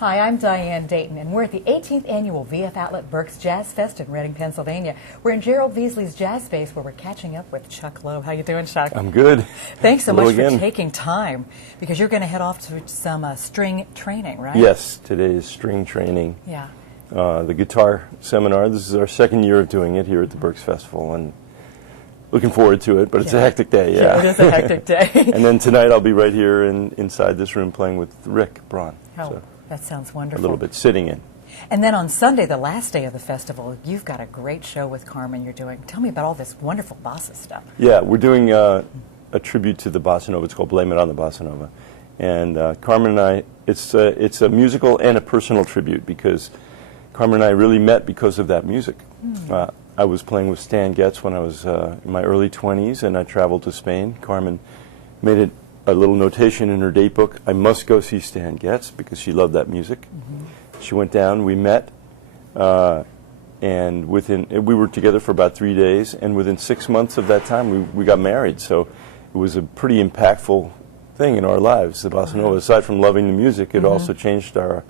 Hi, I'm Diane Dayton, and we're at the 18th Annual VF Outlet Berks Jazz Fest in Reading, Pennsylvania. We're in Gerald Veasley's Jazz Space where we're catching up with Chuck Loeb. How you doing, Chuck? I'm good. Thanks so much for taking time, because you're going to head off to some string training, right? Yes, today is string training. Yeah. The guitar seminar. This is our second year of doing it here at the Berks Festival, and looking forward to it, but it's a hectic day. Yeah, it is a hectic day. And then tonight I'll be right here inside this room playing with Rick Braun. Oh, so that sounds wonderful. a little bit sitting in. And then on Sunday, the last day of the festival, you've got a great show with Carmen you're doing. Tell me about all this wonderful bossa stuff. Yeah, we're doing a tribute to the bossa nova. It's called Blame It on the Bossa Nova. And Carmen and I, it's a musical and a personal tribute, because Carmen and I really met because of that music. I was playing with Stan Getz when I was in my early 20s, and I traveled to Spain. Carmen made a little notation in her date book: I must go see Stan Getz, because she loved that music. She went down, we met, and we were together for about 3 days, and within 6 months of that time we got married. So it was a pretty impactful thing in our lives. The bossa nova, aside from loving the music, it also changed our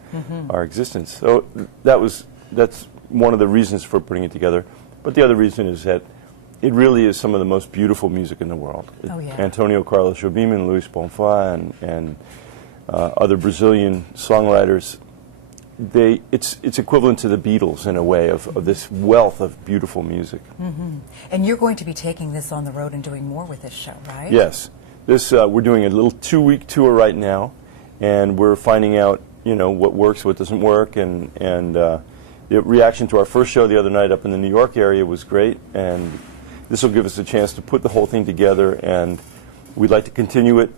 existence. So that's one of the reasons for putting it together. But the other reason is that it really is some of the most beautiful music in the world. Antonio Carlos Jobim and Luis Bonfá and other Brazilian songwriters, it's equivalent to the Beatles in a way of this wealth of beautiful music. And you're going to be taking this on the road and doing more with this show, right? Yes. We're doing a little 2-week tour right now, and we're finding out, what works, what doesn't work, and the reaction to our first show the other night up in the New York area was great, and this will give us a chance to put the whole thing together, and we'd like to continue it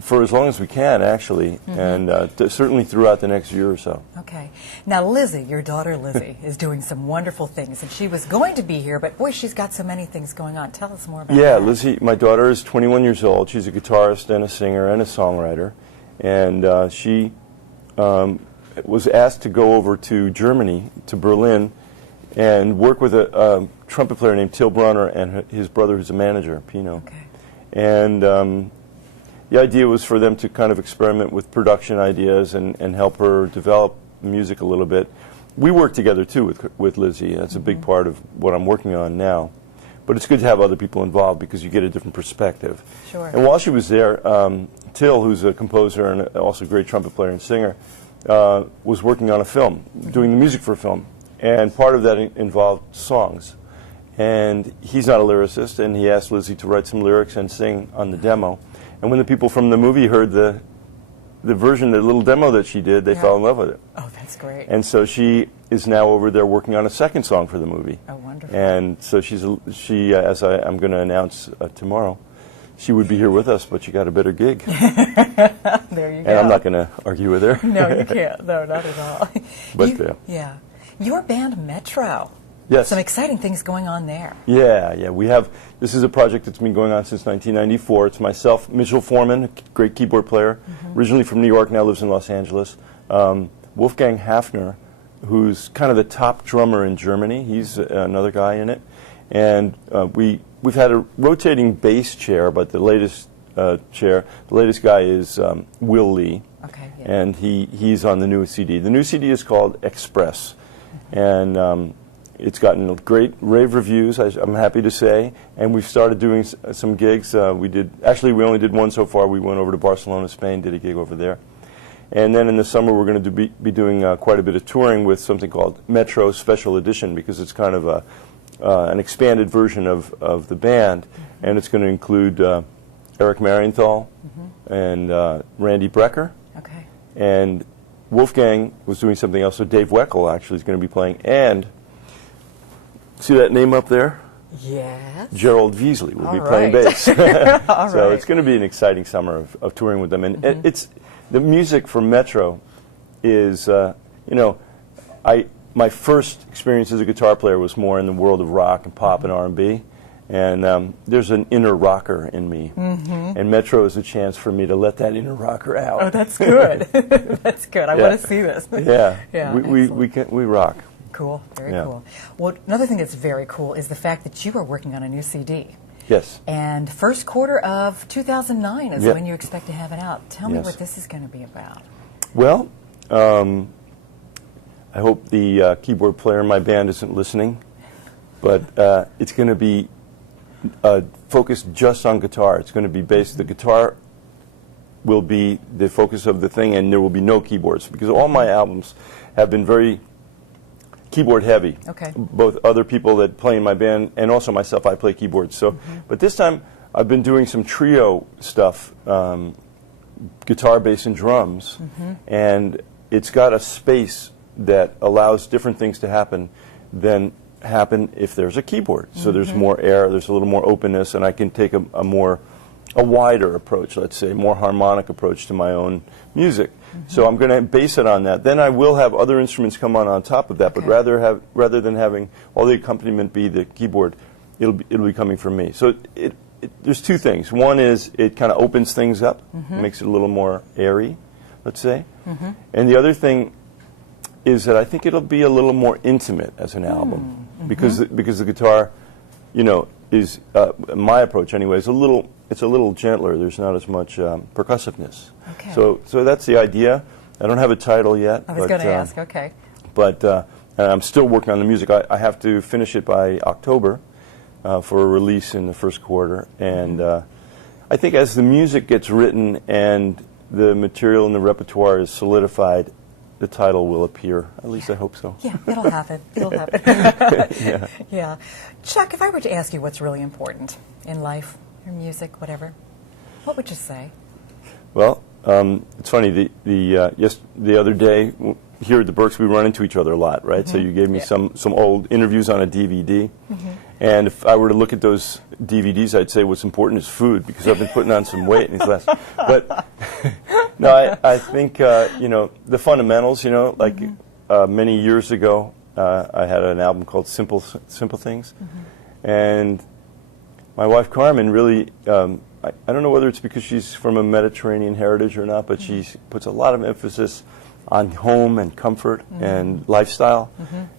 for as long as we can, actually, and certainly throughout the next year or so. Okay. Now, Lizzie, your daughter Lizzie, is doing some wonderful things, and she was going to be here, but boy, she's got so many things going on. Tell us more about that. Yeah, Lizzie, my daughter, is 21 years old. She's a guitarist and a singer and a songwriter, and she was asked to go over to Germany, to Berlin, and work with a trumpet player named Till Brunner and his brother, who's a manager, Pino. Okay. And the idea was for them to kind of experiment with production ideas and help her develop music a little bit. We work together, too, with Lizzie. That's a big part of what I'm working on now. But it's good to have other people involved, because you get a different perspective. Sure. And while she was there, Till, who's a composer and also a great trumpet player and singer, was working on a film, doing the music for a film. And part of that involved songs. And he's not a lyricist, and he asked Lizzie to write some lyrics and sing on the demo. And when the people from the movie heard the version, the little demo that she did, they fell in love with it. Oh, that's great. And so she is now over there working on a second song for the movie. Oh, wonderful. And so as I'm going to announce tomorrow, she would be here with us, but she got a better gig. There you go. And I'm not going to argue with her. No, you can't. No, not at all. But yeah. Your band, Metro. Yes. Some exciting things going on there. Yeah. This is a project that's been going on since 1994. It's myself, Mitchell Foreman, a great keyboard player, originally from New York, now lives in Los Angeles. Wolfgang Hafner, who's kind of the top drummer in Germany. He's another guy in it. And we've had a rotating bass chair, but the latest guy is Will Lee. Okay. Yeah. And he's on the new CD. The new CD is called Express. And it's gotten great rave reviews, I'm happy to say, and we've started doing some gigs. We only did one so far. We went over to Barcelona, Spain, did a gig over there. And then in the summer we're going to be doing quite a bit of touring with something called Metro Special Edition, because it's kind of an expanded version of the band, and it's going to include Eric Marienthal and Randy Brecker. Okay. And Wolfgang was doing something else, so Dave Weckl actually is going to be playing, and see that name up there? Yes. Gerald Veasley will be playing bass. So it's going to be an exciting summer of touring with them. And it's the music for Metro is, my first experience as a guitar player was more in the world of rock and pop and R&B. And there's an inner rocker in me. And Metro is a chance for me to let that inner rocker out. Oh, that's good. That's good. I want to see this. Yeah. We rock. Cool. Very cool. Well, another thing that's very cool is the fact that you are working on a new CD. Yes. And first quarter of 2009 is when you expect to have it out. Tell me what this is going to be about. Well, I hope the keyboard player in my band isn't listening, but it's going to be focused just on guitar. It's going to be based, the guitar will be the focus of the thing, and there will be no keyboards, because all my albums have been very keyboard heavy. Okay. Both other people that play in my band and also myself, I play keyboards. So, but this time I've been doing some trio stuff, guitar, bass, and drums, and it's got a space that allows different things to happen than happen if there's a keyboard. So there's more air, there's a little more openness, and I can take a wider approach, let's say, more harmonic approach to my own music. So I'm going to base it on that. Then I will have other instruments come on top of that, but rather than having all the accompaniment be the keyboard, it'll be coming from me. So there's two things. One is it kind of opens things up, makes it a little more airy, let's say. And the other thing is that I think it'll be a little more intimate as an album, because the guitar, you know, is my approach anyway. It's a little gentler. There's not as much percussiveness. Okay. So that's the idea. I don't have a title yet. I was going to ask. Okay. But I'm still working on the music. I have to finish it by October for a release in the first quarter. And I think as the music gets written and the material in the repertoire is solidified, the title will appear. At least I hope so. Yeah, it'll happen. It'll happen. Yeah. Chuck, if I were to ask you what's really important in life, your music, whatever, what would you say? Well, it's funny. The other day here at the Berks, we run into each other a lot, right? So you gave me some old interviews on a DVD, and if I were to look at those DVDs, I'd say what's important is food, because I've been putting on some weight in these last. But no, I think you know, the fundamentals. You know, like many years ago, I had an album called Simple Things, and my wife Carmen really. I don't know whether it's because she's from a Mediterranean heritage or not, but she puts a lot of emphasis on home and comfort and lifestyle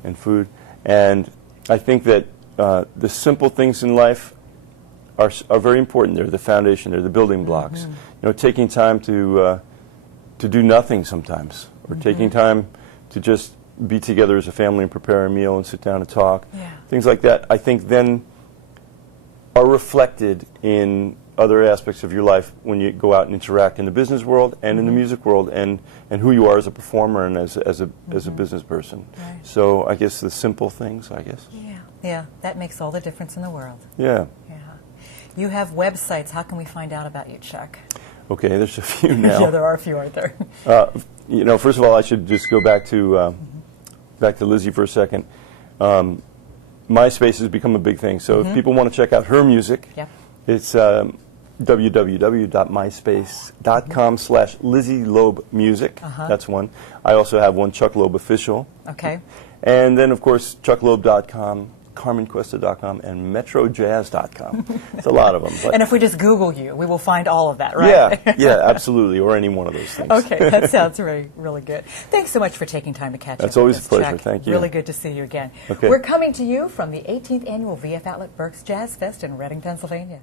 and food. And I think that the simple things in life are very important. They're the foundation. They're the building blocks. You know, taking time to do nothing sometimes, or taking time to just be together as a family and prepare a meal and sit down and talk. Things like that, I think, then are reflected in other aspects of your life when you go out and interact in the business world and in the music world, and who you are as a performer and as a business person. Right. So I guess the simple things, I guess. Yeah, that makes all the difference in the world. Yeah. You have websites. How can we find out about you, Chuck? Okay, there's a few now. Yeah, there are a few, aren't there? You know, first of all, I should just go back to Lizzie for a second. MySpace has become a big thing, so if people want to check out her music, it's www.myspace.com/Lizzie Loeb Music. That's one. I also have one, Chuck Loeb Official. Okay. And then, of course, chuckloeb.com, carmencuesta.com, and metrojazz.com. It's a lot of them. But and if we just Google you, we will find all of that, right? Yeah, absolutely, or any one of those things. Okay, that sounds really good. Thanks so much for taking time to catch up. That's always a pleasure. Chuck. Thank you. Really good to see you again. Okay. We're coming to you from the 18th Annual VF Outlet Berks Jazz Fest in Reading, Pennsylvania.